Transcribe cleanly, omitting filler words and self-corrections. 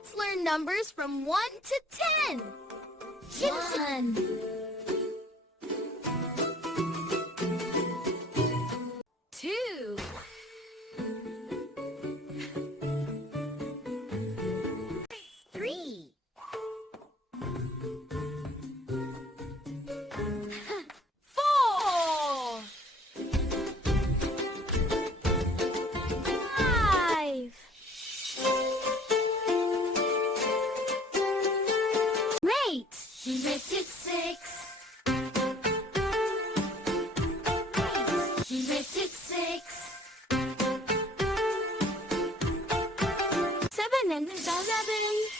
Let's learn numbers from 1 to 10. 1, 2, 3, 4, 5. Great! She makes it 6. She makes it 6. 7 and 11.